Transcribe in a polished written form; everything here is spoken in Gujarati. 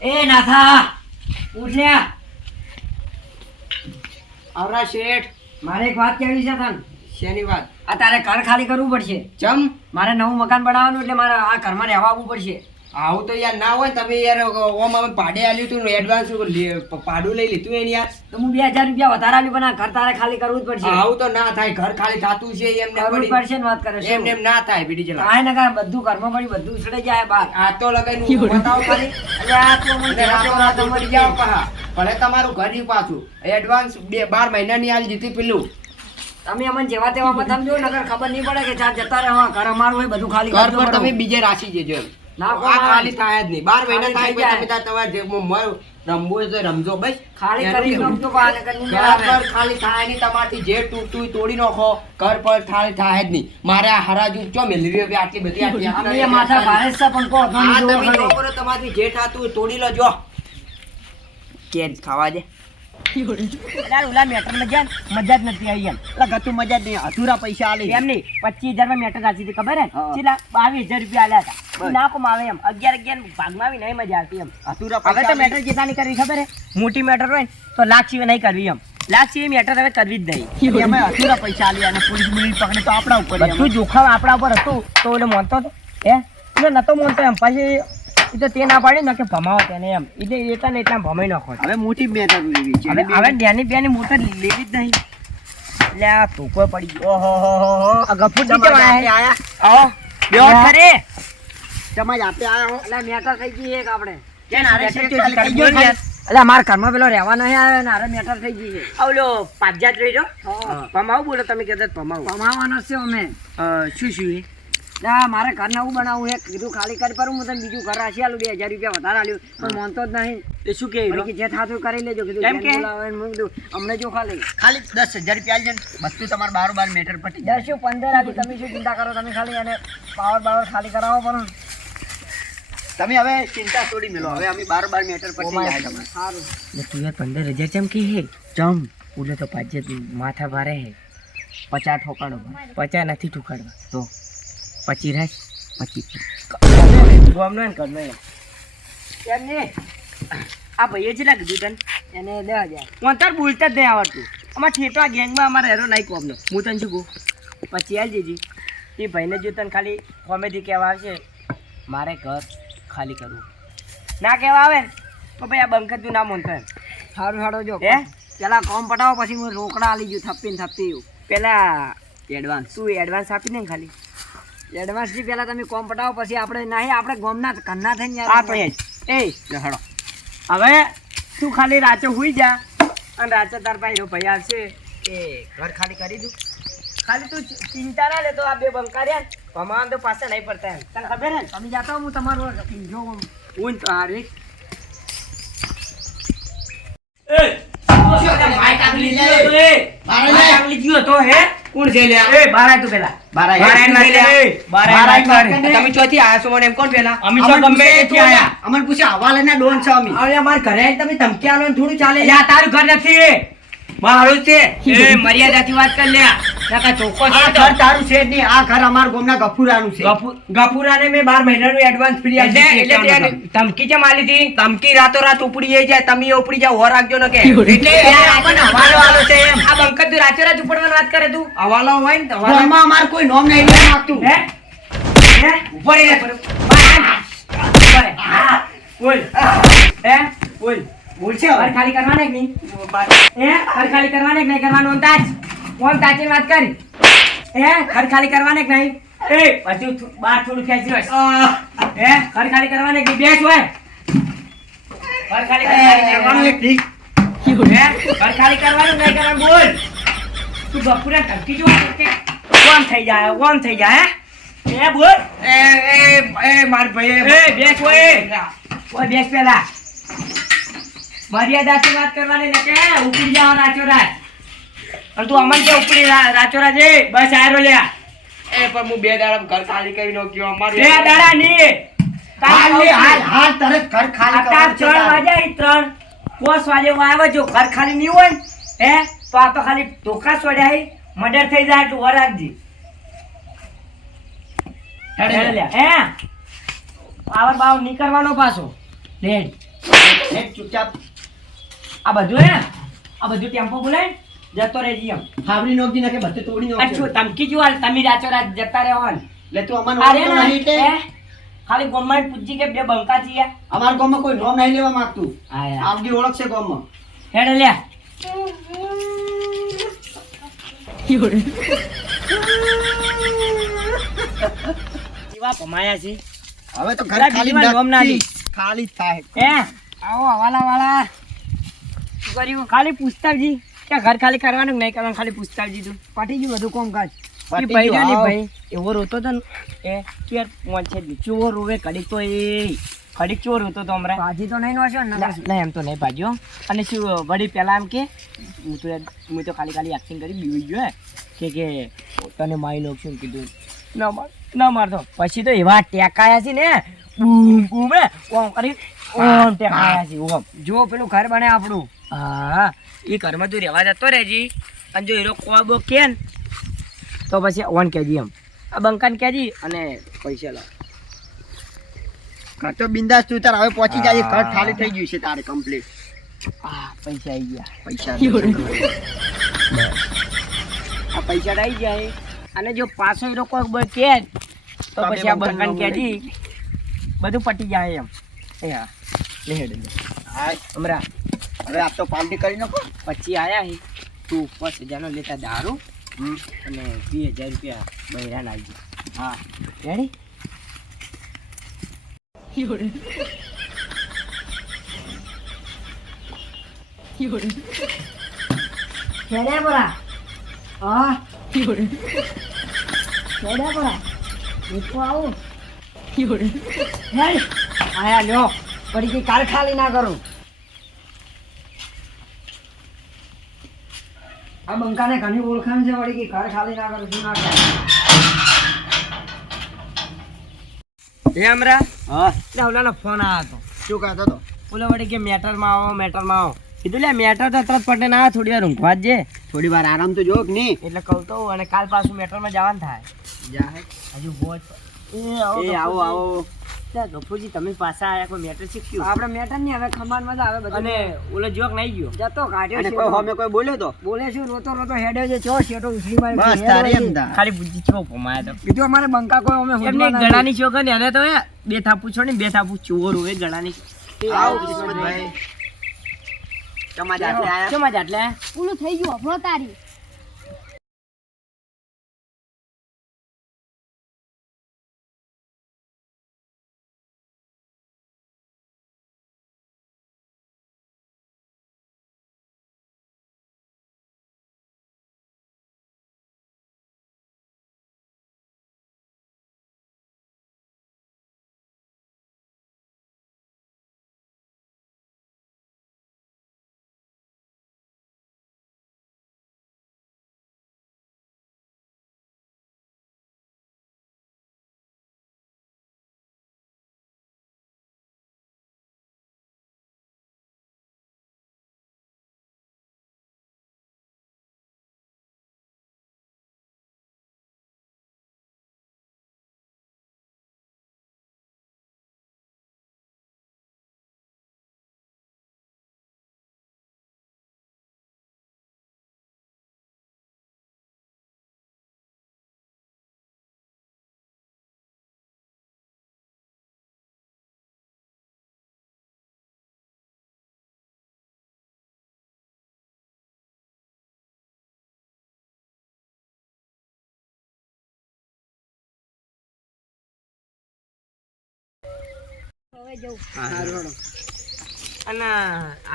એ નાથા ઉઠ્યા. આવરા શેઠ. મારે એક વાત કહેવી છે તને. શેની વાત? આ તારે ઘર ખાલી કરવું પડશે. ચમ? મારે નવું મકાન બનાવવાનું એટલે મારે આ ઘરમાં રહેવા આવવું પડશે. આવું તો યાર ના હોય. તમે યાર ઓમ અમે ભાડે આલ્યું તું એડવાન્સ ભાડું લઈ લીધું એની યાર. તો હું 2000 રૂપિયા વધારે આલ્યું પણ આ ઘર તારે ખાલી કરવું જ પડશે. આવું તો ના થાય. ઘર ખાલી થાતું છે એમને કરવું જ પડશે ને વાત કરે છે. એમને એમ ના થાય બીડી ચલા. કાંઈ ના કાંઈ બધું ઘરમાં પડી બધું ઉછળી જાય બહાર. આ તો લગાઈને બતાવો ખાલી. એટલે આ તો મને અને રાતો મરી જાવ પહા. ભલે તમારું ઘર ઈ પાછું એડવાન્સ 12 મહિનાની આલી દીધી પેલું. તમે અમને જેવા તેવા બતાવજો નકર ખબર નહીં પડે કે ચાર જતા રહેવા ઘર અમારું હોય બધું ખાલી ઘર કરજો પર તમે પડો. બીજે રાશી જજો એમ. ના આ ખાલી થાય જ નહીં. 12 મહિના ખાલી થાય થઈ પછી તમે તાર તમારે જે રમવું હોય તો રમજો બસ. ખાલી એનું કરી કેવું? ગમતો બહાર નકર નહીં ઘર આવે. પર ખાલી થાય નહીં. તમારથી જે તૂટતું હોય તોડી નાખો. ઘર પર ખાલી થાય જ નહીં. મારે આ હરાજુ ચો મેલરી હવે આટલી બધી અમે એ માથા ભારે જ છે પણ કહો તો હા નહીં તમે જોવો જો ખરી. કરો તમારથી જે થાતું હોય તોડી લો જો. કેર ખાવા દે. યાર ઓલા મેટરમાં ગયા ને, મજા જ નથી આવી એમ. એટલે ગતું મજા જ નહીં. અધૂરા પૈસા આલી. એમ નહીં 25000 માં મેટર રાખી હતી ખબર હે હા. ચેલા 22000 રૂપિયા આલ્યા હતા. બસ. નાખોમાં આવે એમ 11 ભાગમાં આવી નહીં મજા આવતી એમ. અધૂરા હવે તો પૈસા મેટર જેટલાની કરવી ખબર હે મોટી મેટર હોય ને તો લાખ સિવાય નહીં કરવી એમ. લાખ સિવાય મેટર હવે કરવી જ નહીં. અમે અધૂરા પૈસા આલી અને પોલીસ બુલીસ પકડે તો આપણા ઉપર બધું જોખમ આપણા ઉપર હતું તો એટલે માનતો હતો હે એટલે નતો માનતો એમ પછી એ તો તે ના પાડી ને કે ભમાવો તેને એમ એટલે એટલા ને એટલા ભમાઈ નાખો. હવે મોટી મેટર લેવી છે. હવે બેની મોટર લેવી જ નહીં. એટલે આ ધોકો પડી ગયો. ઓહો આ ગફુર નીચે તમારે વાળા આયા. આવો બેહો ખરી. તમારે આપે આયા હો. એટલે મેટર થઈ ગઈ એક આપણે કેમ હારે મેટર શેઠ તો ખાલી કરી કરી ગયો ગયો ને. એટલે મારા ઘરમાં પેલો રહેવા નહીં આવે ને હારે મેટર થઈ ગઈ છે. ઓલો 5000 જોઈ જો હા. પમાવું બોલો તમે કહેતા પમાવું કમાવાનો છે અમે. શું શું એ ના મારે ઘર નવું બનાવવું છે કીધું ખાલી કરી પર હું તને બીજું ઘર રાશી આલું 2000 રૂપિયા વધારે આલ્યું પણ માનતો જ નહીં. એ શું કે વળી કે જે થાતું એ કરી લેજો કીધું કેમ જેને કે? બોલાવે એને મેં કીધું અમને જો ખાલી ખાલી 10000 રૂપિયા આલજે ને. વસ્તુ તમારે બારોબાર મેટર પટી જાય. 10 15 આપી તમે શું ચિંતા કરો તમે ખાલી એને પાવર ખાલી કરાવો પણ તમે હવે ચિંતા છોડી મેલો. હવે અમે બારોબાર મેટર પટી જાય તમારે. સારું. તું 15000 ચમ કી હે ચમ ઓલો તો 5000 માથા ભારે હે 50 ઠોકાડો 50 નથી ઠોકાડવા તો 25 રાખ 25 ગોમનો ને કરનો એમ કેમ નહીં આ ભાઈએ કેટલા કીધું તને એને 10000 હું તાર બોલતા જ નહીં આવડતું અમાર ઠેટવા ગેંગમાં અમારે હેરો નહીં કોમનો હું તને શું કહું પછી આલ જીજી એ ભાઈને જો તને ખાલી કોમેડી કહેવા આવશે મારે ઘર ખાલી કરવું ના કહેવા આવે ને તો ભાઈ આ બંકર તું ના માનતો એમ સારું સારું જો હે? પેલા કોમ પટાવો પછી હું રોકડા આલી ગયું થપ્પી પેલા એડવાન્સ. તું એડવાન્સ આપી દે ને ખાલી એડવાન્સ થી પેલા તમે કોમ પટાવો પછી આપણે નહીં આપણે ગોમના કન્ના થઈને આ તો એ હડો. હવે તું ખાલી રાતે હુઈ જા અને રાતે તાર ભાઈ ભાઈ આવશે એ ઘર ખાલી કરી દઉં ખાલી તું ચિંતા ના લે તો આ બે બંકાર્યા ભમાવા તો પાછા નહીં પડતા એમ તને ખબર હે ને? તમે જાતા હો, હું તમારું જો ઊન તો હારી કોણ છે લ્યા? બાર આયા. તમે ચોથી આયા છો મને એમ કોણ પેલા? અમે તો ગમે ત્યાંથી આયા. અમને પૂછે હવાલેના ડોન છો અમે. અમારે ઘરે આવીને તમે ધમકી આલો ને થોડું ચાલે એટલે આ તારું ઘર નથી મારું છે એ મર્યાદાથી વાત કર લે નકા ચોખ્ખો આ છે તો. ઘર તારું છે જ નહીં. આ ઘર અમારા ગામના ગફુરાનું છે. ગફુરાને મેં 12 મહિનાનું એડવાન્સ ફ્રી એટલે એટલે ધમકી કેમ આલી હતી ધમકી રાતોરાત ઉપડી જાય. તમે ઉપડી જાવ હો રાખજો ને કે. એટલે આપણને હવાલો આલો છે એમ આ બંકર તું રાચોરાચ ઉપડવાની વાત કરે તું હવાલો હોય ને તો હવાલો. ગામમાં અમારે કોઈ નોમ નહીં લેવા માંગતું. હે હે ઉપર ઈ લે. બોલ બોલ હે બોલ બોલ છે ઘર હવે. ખાલી કરવાને કે નહીં હે ઘર ખાલી કરવાને કે નહીં કરવાનું અંદાજ કોણ તાચી વાત કરી હે ઘર ખાલી કરવાને કે નહીં એ બધું બાર થોડું ખેંચી હોય હે ઘર ખાલી કરવાને કે બેસ હોય ઘર ખાલી કરવાનું એક ઠીક. હે ઘર ખાલી કરવાનું નહીં કરવાનું બોલ તું બપોરે ધમકી જો કોણ થઈ જાય કોણ થઈ જાય હે એ બોલ માર ભાઈ એ બેસ ઓય ઓય બેસ પેલા મર્યાદાથી વાત કરવાની ને કે ઉપડી જાવ રાચોરાજ અને તું અમન કે ઉપડી રાચોરાજ એ બસ આયરો લ્યા પણ હું 2 દાડા ઘર ખાલી કરી નાખ્યો. અમારે બે દાડા ની હાલ લે, હાલ તરત ઘર ખાલી અત્યારે કરવાનું છે 3 વાગે 5 વાગે હું આવ્યો જો ઘર ખાલી નહીં હોય ને હે તો આ તો ખાલી ધોકા છોડ્યા મર્ડર થઈ જાય તું વરાગજી તારે. હે આवर બાવ નહીં કરવાનો પાછો રેડ હેડ ચૂપચાપ આ બધું ટેમ્પો બોલાય જતો રહેજી એમ હાવરી નોખી નાખે બધે તોડી નાખે અચ્છો ધમકી જો હાલ તમે રાચોરાત જતા રહો હાલ. એટલે તું અમને અરે ઓળખતો ના, નહીં એટલે હે? ખાલી ગોમમાં પૂછી કે બે બંકા છીએ અમારા ગામમાં કોઈ નોમ નહીં લેવા માંગતું હા યાર. આવડી ઓળખ છે ગામમાં હેડ લે કેવા ભમાયા છે હવે તો ઘરે ખાલી નોમ ના લી. ખાલી જ થાય હે આવો હવાલા વાળા શું કર્યું ખાલી પૂછતાવજી કે ઘર ખાલી કરવાનું કે નહીં કરવાનું ખાલી પૂછતાવજી તું પટી ગયું બધું કામકાજ પટી એ ભાઈ ગયું, રહ્યો ને આવો. ભાઈ એવો રોતો તો ને એ કે મોન છે ચો રોવે કડીક તો એ કડીક ચો રોતો તો હમણાં ભાજી તો નહીં નોશો ને નહીં એમ તો નહીં ભાજ્યો અને શું વળી પહેલા એમ કે હું તો ખાલી એક્શન કરી બીવી ગયો કે તને મારી નાખશું ને કીધું ના મારતો પછી તો એવા ટેકાયા છે ને બૂમ બૂમ ઓમ કરી ઓમ ટેકાયા છે ઓમ જો પેલું ઘર બને આપણું હા એ ઘરમાં તું રહેવા જતો રહેજી અને જો એનો કોબો કે ને તો પછી ઓન કહેજી એમ આ બંકાને કહેજી અને પૈસા લાવ ઘર તો બિંદાસ તું તાર હવે પહોંચી જાય ઘર ખાલી થઈ ગયું છે તારે કમ્પ્લીટ પૈસા આવી ગયા પૈસા આ પૈસા આવી જાય અને જો પાછો એ લોકો કે તો પછી આ બંકાને કહેજી બધું પટી જાય એમ એ હા લે હેડ હા હમણાં હવે આપ તો પાર્ટી કરી નાખો પછી આયા હે તું 5000 લેતા દારૂ અને 2000 રૂપિયા બૈરાન આવી હા રેડી કેડે બોલા હા કેડે બોલા દેખો આવું હેડ આયા લ્યો પડી કે કાર ખાલી ના કરું આ બંકાને ઘણી ઓળખાણ છે વળી કે ઘર ખાલી ના કરું શું ના કરે એ અમરા હા એટલે ઓલાનો ફોન આવ્યો હતો શું કહેતો તો ઓલા વળી કે મેટરમાં આવો કીધું લે મેટર તો તરત પટે ના થોડી વાર ઊંઘવા જ જે થોડી વાર આરામ તો જો કે નહીં એટલે કહું તો અને કાલ પાછું મેટરમાં જવાનું થાય જાહે હજુ બોજ એ આવો આવો ગફુરજી તમે પાછા આયા કોઈ મેટર શીખ્યું આપણે મેટર નહીં હવે ખમાનમાં જ આવે બધું અને ઓલો જોક નહીં ગયો જતો કાઢ્યો અને છે કોઈ હોમે કોઈ બોલ્યો તો બોલે શું રોતો રોતો હેડ્યો છે ચો શેટો ઉછળી મારી બસ તારે એમ થા ખાલી બુદ્ધિ ચો ભમાયા તો કીધું અમારે બંકા કોઈ અમે એમને હુજવા ના ગળાની ચોક ને એને તો બે થાપુ છોડી બે થાપુ ચોર હોય ગળાની આવો કિસ્મતભાઈ તમારા જાતે આયા કેમ જ આટલે પૂરું થઈ ગયું અભરો તારી હવે જવું અને આવી